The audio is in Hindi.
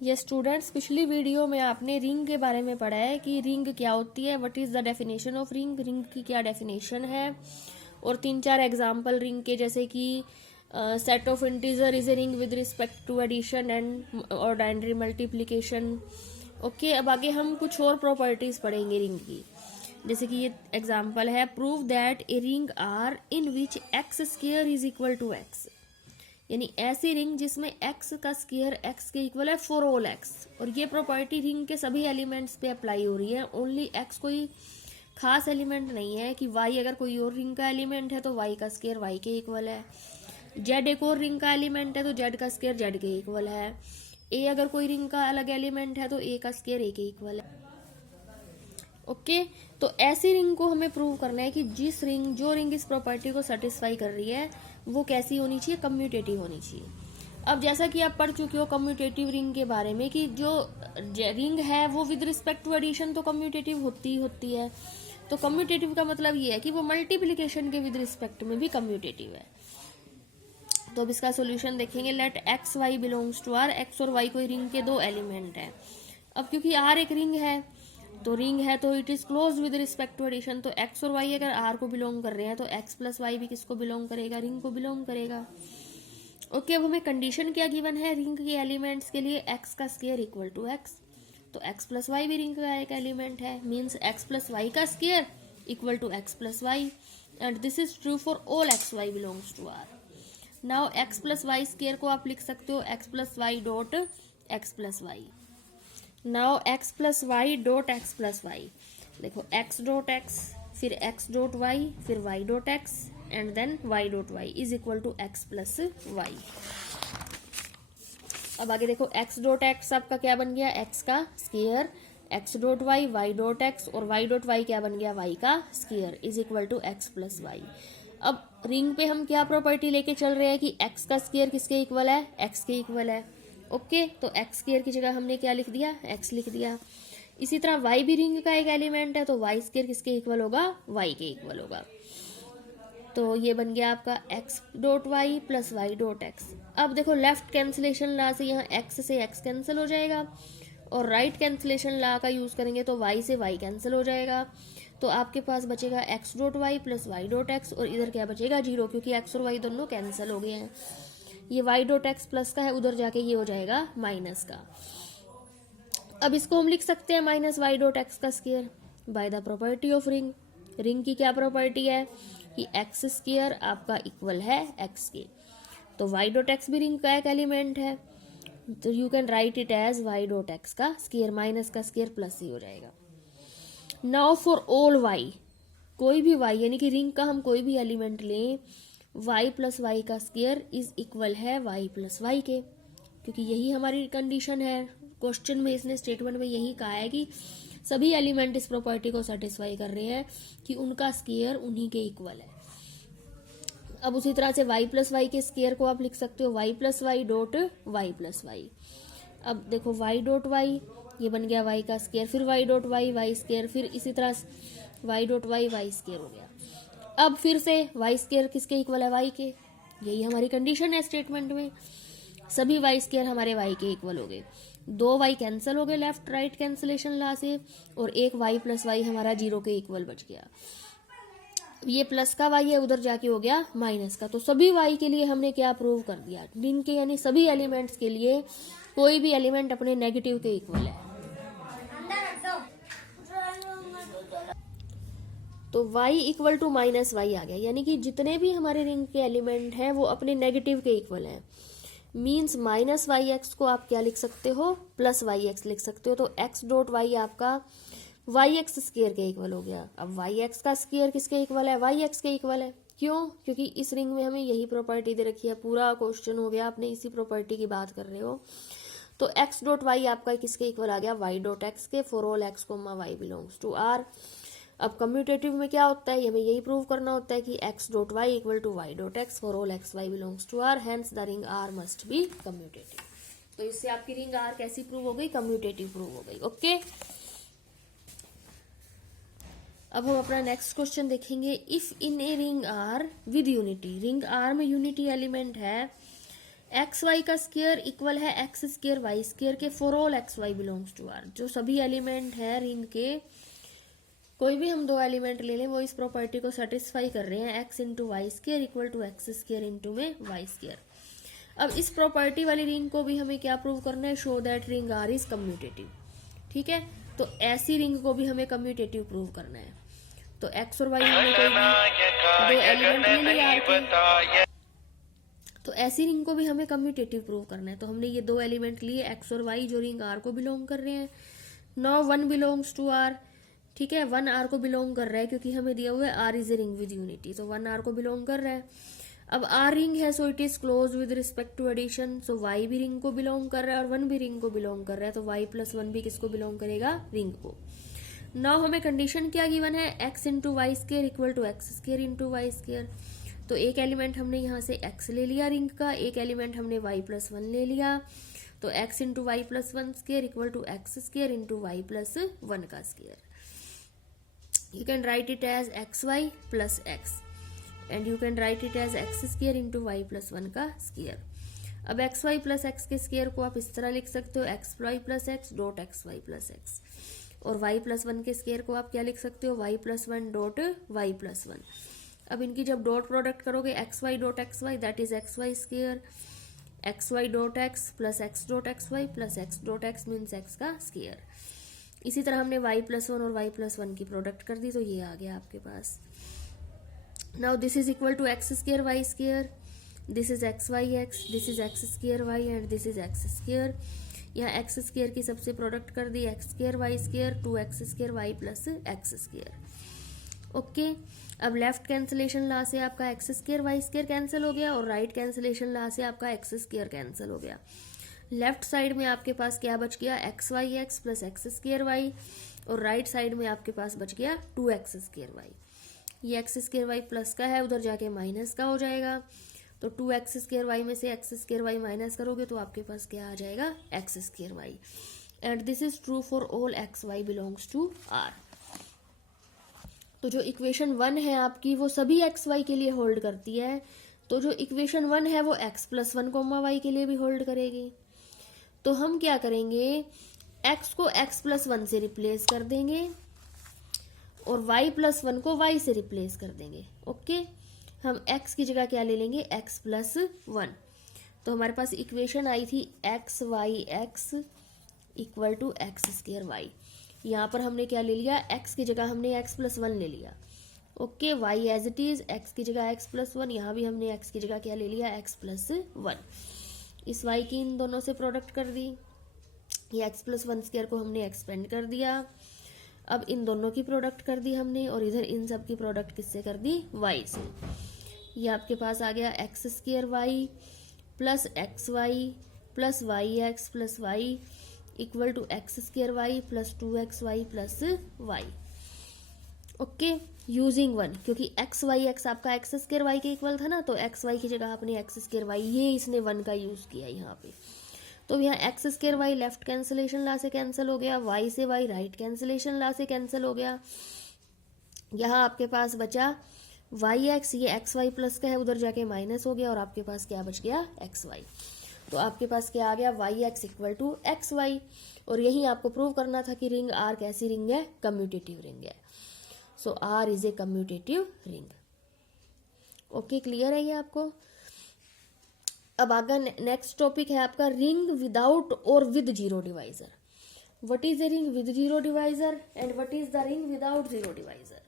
ये स्टूडेंट्स, पिछली वीडियो में आपने रिंग के बारे में पढ़ा है कि रिंग क्या होती है, what is the definition of ring, ring की क्या डेफिनेशन है, और 3-4 एग्जाम्पल रिंग के, जैसे कि set of integer is a ring with respect to addition and ordinary multiplication. Okay, अब आगे हम कुछ और प्रॉपर्टीज पढ़ेंगे रिंग की। जैसे कि ये एग्जाम्पल है, prove that a ring R in which x square is equal to x, यानी ऐसी रिंग जिसमें x का स्क्वायर x के इक्वल है फॉर ऑल x। और ये प्रॉपर्टी रिंग के सभी एलिमेंट्स पे अप्लाई हो रही है, ओनली x कोई खास एलिमेंट नहीं है कि y अगर कोई और रिंग का एलिमेंट है तो y का स्क्वायर y के इक्वल है, z एक और रिंग का एलिमेंट है तो z का स्क्वायर z के इक्वल है, a अगर कोई रिंग का अलग एलिमेंट है तो a का स्क्वायर a के इक्वल है। ओके, तो ऐसी रिंग को हमें प्रूव करना है कि जो रिंग इस प्रॉपर्टी को सेटिस्फाई कर रही है वो कैसी होनी चाहिए, कम्यूटेटिव होनी चाहिए। अब जैसा कि आप पढ़ चुके हो कम्यूटेटिव रिंग के बारे में कि जो रिंग है वो विद रिस्पेक्ट टू एडिशन तो कम्यूटेटिव होती है। तो कम्यूटेटिव का मतलब ये है कि वो मल्टीप्लिकेशन के विद रिस्पेक्ट में भी कम्यूटेटिव है। तो अब इसका सोल्यूशन देखेंगे। Let x y belongs to R, x और वाई कोई रिंग के दो एलिमेंट है। अब क्योंकि आर एक रिंग है तो it is close with respect to addition, तो एक्स और वाई अगर आर को बिलोंग कर रहे हैं तो एक्स प्लस वाई भी किसको बिलोंग करेगा, रिंग को बिलोंग करेगा। ओके, अब हमें कंडीशन क्या गिवन है रिंग के एलिमेंट्स के लिए, एक्स का स्क्वायर इक्वल टू एक्स, तो एक्स प्लस वाई भी रिंग का एक एलिमेंट है, मीन्स एक्स प्लस वाई का square equal to x plus y, and this is true for all x y belongs to R. Now x plus y square को आप लिख सकते हो x plus y dot x plus y. Now x plus y dot x plus y, देखो एक्स डॉट एक्स, फिर एक्स डॉट वाई, फिर y dot x, and then y dot y is equal to x plus y. अब आगे देखो एक्स डॉट एक्स आपका क्या बन गया, एक्स का square, x dot y dot x, और वाई डॉट वाई क्या बन गया, वाई का square is equal to x plus y. अब रिंग पे हम क्या प्रॉपर्टी लेके चल रहे हैं कि एक्स का स्क्वायर किसके इक्वल है, एक्स के इक्वल है। ओके, तो एक्स स्क्वायर की जगह हमने क्या लिख दिया, एक्स लिख दिया। इसी तरह वाई भी रिंग का एक एलिमेंट है तो वाई स्क्वायर किसके इक्वल होगा, वाई के इक्वल होगा। तो ये बन गया आपका x dot y plus y dot x. अब देखो लेफ्ट कैंसिलेशन लॉ से यहाँ एक्स से एक्स कैंसिल हो जाएगा, और राइट कैंसिलेशन लॉ का यूज करेंगे तो वाई से वाई कैंसिल हो जाएगा। तो आपके पास बचेगा x dot y plus y dot x, और इधर क्या बचेगा, 0, क्योंकि एक्स और वाई दोनों कैंसिल हो गए हैं। ये वाई डॉट एक्स प्लस का है, उधर जाके ये हो जाएगा माइनस का। अब इसको हम लिख सकते हैं माइनस वाई डॉट एक्स का square by the property of ring. Ring की क्या प्रॉपर्टी है कि एक्स स्क्वायर आपका इक्वल है एक्स के, तो वाई डॉट एक्स भी रिंग का एक एलिमेंट है, तो you can write it as y dot x का स्क्वायर, माइनस का स्क्वायर प्लस ही हो जाएगा। नाउ फॉर ऑल वाई, कोई भी वाई यानी कि रिंग का हम कोई भी एलिमेंट लें, वाई प्लस वाई का स्क्वायर इज इक्वल है वाई प्लस वाई के, क्योंकि यही हमारी कंडीशन है। क्वेश्चन में इसने स्टेटमेंट में यही कहा है कि सभी एलिमेंट इस प्रॉपर्टी को सेटिस्फाई कर रहे हैं कि उनका स्क्वायर उन्हीं के इक्वल है। अब उसी तरह से y प्लस वाई के स्क्वायर को आप लिख सकते हो y plus y dot y plus y. अब देखो y डॉट वाई, ये बन गया y का स्क्वायर, फिर y dot y y square, फिर इसी तरह y dot y y square हो गया। अब फिर से y स्क्वायर किसके इक्वल है, y के, यही हमारी कंडीशन है स्टेटमेंट में, सभी y स्क्वायर हमारे y के इक्वल हो गए। 2 y कैंसिल हो गए लेफ्ट राइट कैंसिलेशन लॉ से, और एक y प्लस वाई हमारा 0 के इक्वल बच गया। ये प्लस का y है, उधर जाके हो गया माइनस का। तो सभी y के लिए हमने क्या प्रूव कर दिया, रिंग के यानी सभी एलिमेंट्स के लिए कोई भी एलिमेंट अपने नेगेटिव के इक्वल है। तो y equal to minus Y आ गया, यानी कि जितने भी हमारे रिंग के एलिमेंट हैं वो अपने नेगेटिव के इक्वल हैं। मीन्स माइनस वाई एक्स को आप क्या लिख सकते हो, प्लस वाई एक्स लिख सकते हो। तो एक्स डॉट वाई आपका वाई एक्स स्क्वायर के इक्वल हो गया। अब वाई एक्स का स्क्वायर किसके इक्वल है, वाई एक्स के इक्वल है। क्यों, क्योंकि इस रिंग में हमें यही प्रॉपर्टी दे रखी है, पूरा क्वेश्चन हो गया आपने इसी प्रॉपर्टी की बात कर रहे हो। तो एक्स डॉट वाई आपका किसके इक्वल आ गया, वाई डॉट एक्स के, for all x comma y belongs to R. अब कम्यूटेटिव में क्या होता है, हमें यही प्रूव करना होता है कि x dot y equal to y dot x for all x y belongs to R, hence the ring R must be commutative. तो इससे आपकी रिंग आर कैसी प्रूव हो गई, कम्यूटेटिव प्रूव हो गई। ओके, अब हम अपना नेक्स्ट क्वेश्चन देखेंगे। If in a ring R with unity, ring R में यूनिटी एलिमेंट है, एक्स वाई का स्क्वायर इक्वल है एक्स स्क्वायर वाई स्क्वायर के for all x y belongs to R. जो सभी एलिमेंट है रिंग के, कोई भी हम दो एलिमेंट ले लें वो इस प्रॉपर्टी को सेटिस्फाई कर रहे हैं, x into y square equal to x square into में वाई स्क्वायर। अब इस प्रॉपर्टी वाली रिंग को भी हमें क्या प्रूव करना है, show that ring R is commutative. ठीक है, तो ऐसी रिंग को भी हमें कम्यूटेटिव प्रूव करना है। तो एक्स और वाई हमने कोई भी दो एलिमेंट ले लिया आर के, तो ऐसी रिंग को भी हमें कम्यूटेटिव प्रूव करना है। तो हमने ये दो एलिमेंट लिए एक्स और वाई जो रिंग आर को बिलोंग कर रहे हैं। Now one belongs to R. ठीक है, वन आर को बिलोंग कर रहा है क्योंकि हमें दिया हुआ है R is a ring with unity, तो वन आर को बिलोंग कर रहा है। अब आर रिंग है so it is close with respect to addition, so y भी रिंग को बिलोंग कर रहा है और वन भी रिंग को बिलोंग कर रहा है, तो वाई प्लस वन भी किसको बिलोंग करेगा, रिंग को। नाउ हमें कंडीशन क्या गिवन है, x into y square equal to x square into y square. तो एक एलिमेंट हमने यहाँ से एक्स ले लिया रिंग का, एक एलिमेंट हमने वाई प्लस वन ले लिया, तो x into y plus one square equal to x square into y plus one का square. You can write it as xy plus x and you can write it as x square into y plus 1 का स्क्वायर। अब xy plus x के स्क्वायर को आप इस तरह लिख सकते हो, xy plus x dot xy plus x, और y plus 1 के स्क्वायर को आप क्या लिख सकते हो, y plus 1 dot y plus 1। अब इनकी जब डॉट प्रोडक्ट करोगे xy dot xy that is xy square, xy dot x plus x dot xy plus x dot x means x का स्क्वायर। इसी तरह हमने y प्लस वन और y प्लस वन की प्रोडक्ट कर दी, तो ये आ गया आपके पास। Now this is equal to x square Y square, this is X Y x, this is X square Y and this is X square. यहाँ एक्स स्क्वायर की सबसे प्रोडक्ट कर दी, X square Y square two x square Y plus x square. Okay, अब लेफ्ट कैंसिलेशन ला से आपका x square Y square cancel हो गया और राइट कैंसिलेशन ला से आपका एक्स स्क्वायर कैंसिल हो गया। लेफ्ट साइड में आपके पास क्या बच गया, x Y x plus x square y, और राइट साइड में आपके पास बच गया टू एक्स स्क्वायर वाई। ये एक्स स्क्वायर वाई प्लस का है, उधर जाके माइनस का हो जाएगा, तो टू एक्स स्क्वायर वाई में से एक्स स्क्वायर वाई माइनस करोगे तो आपके पास क्या आ जाएगा, x square Y. And this is true for all x y belongs to R. तो जो इक्वेशन 1 है आपकी वो सभी एक्स वाई के लिए होल्ड करती है, तो जो इक्वेशन 1 है वो x plus one comma y के लिए भी होल्ड करेगी। तो हम क्या करेंगे, x को x प्लस वन से रिप्लेस कर देंगे और y प्लस वन को y से रिप्लेस कर देंगे। ओके, हम x की जगह क्या ले लेंगे, x प्लस वन। तो हमारे पास इक्वेशन आई थी x Y x equal to x square y. यहाँ पर हमने क्या ले लिया, x की जगह हमने x प्लस वन ले लिया। Okay, y as it is, x की जगह x प्लस वन, यहाँ भी हमने x की जगह क्या ले लिया, x प्लस वन। इस y की इन दोनों से प्रोडक्ट कर दी, ये x प्लस वन स्क्वायर को हमने एक्सपेंड कर दिया। अब इन दोनों की प्रोडक्ट कर दी हमने और इधर इन सब की प्रोडक्ट किससे कर दी, y से। ये आपके पास आ गया x square Y plus x y plus y x plus y equal to x square Y plus two x y plus y. Okay, using one, क्योंकि एक्स वाई एक्स आपका एक्स स्क्वायर वाई के इक्वल था ना, तो एक्स वाई की जगह आपने एक्स स्क्वायर वाई, ये इसने वन का यूज किया यहाँ पे। तो यहाँ X square Y left cancellation law से कैंसिल हो गया, वाई से वाई राइट कैंसिलेशन ला से कैंसिल हो गया। यहाँ आपके पास बचा वाई एक्स, ये एक्स वाई प्लस का है, उधर जाके माइनस हो गया और आपके पास क्या बच गया, एक्स वाई। तो आपके पास क्या आ गया, Y x equal to x Y. और यही आपको प्रूव करना था कि रिंग आर कैसी रिंग है, कम्यूटेटिव रिंग है। So R is a commutative ring. Okay, clear है ये आपको। अब आगे नेक्स्ट टॉपिक है आपका रिंग विदाउट और with zero divisor. What is a ring with zero divisor and what is the ring without zero divisor.